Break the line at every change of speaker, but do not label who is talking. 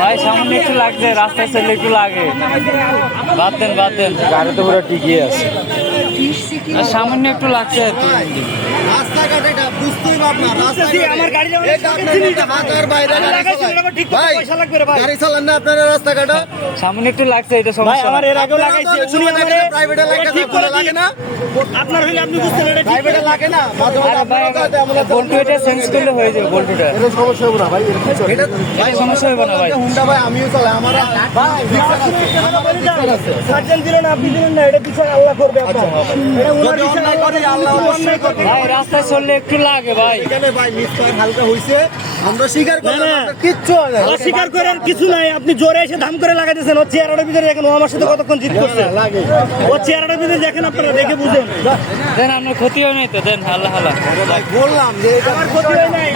ভাই সামনে একটু রাস্তায় একটু লাগে। বাদ দেন বাদ দেন গাড়ি তো পুরো টিকিয়ে আছে। সামান্য একটু লাগছে
এটা
একটু লাগছে সমস্যা
আমার এর আগেও
আপনারা তো
লাগাইছে
অনেক
উনি আমারে
প্রাইভেটে লাগে,
ঠিক করে
লাগে না?
আপনার হইলে আপনি বুঝতেন এটা
প্রাইভেটে লাগে না মাঝে মাঝে
আরে ভাই
আপনারা তো এমন একটা-
বল্টু এটা চেঞ্জ করলে হয়ে যাবে বল্টুটা।
এটা সমস্যা হবে না ভাই এটা
সমস্যা হবে না। ভাই।
হুন্ডা ভাই আমিও চালাই আমার ভাই
সার্জেন দিলেন আপনি দিলেন না এটা বিচার আল্লাহ করবে আপনার। এটা ওনার বিচার আল্লাহ
করে,
করবে,
আল্লাহ
কিন্তু
অবশ্যই
অন্যায় করবে।
রাস্তায় চললে একটু লাগে ভাই।
এখানে ভাই মিসফায়ার হালকা হইছে। আমরা স্বীকার করলাম
না, না।
কিচ্ছু
অস্বীকার করার কিছু নাই। আপনি জোরে এসে ধাম করে লাগাইতেছেন ও চেয়ারটার ভিতরে দেখেন ও আমার সাথে কতক্ষণ জিত করছে।
লাগে।
ও চেয়ারটার ভিতরে দেখেন আপনারা দেখে বুঝেন।
দেন আপনার ক্ষতি হয় নাই তো দেন আল্লাহ আল্লাহ
বললাম যে
আমার ক্ষতি হয় নাই।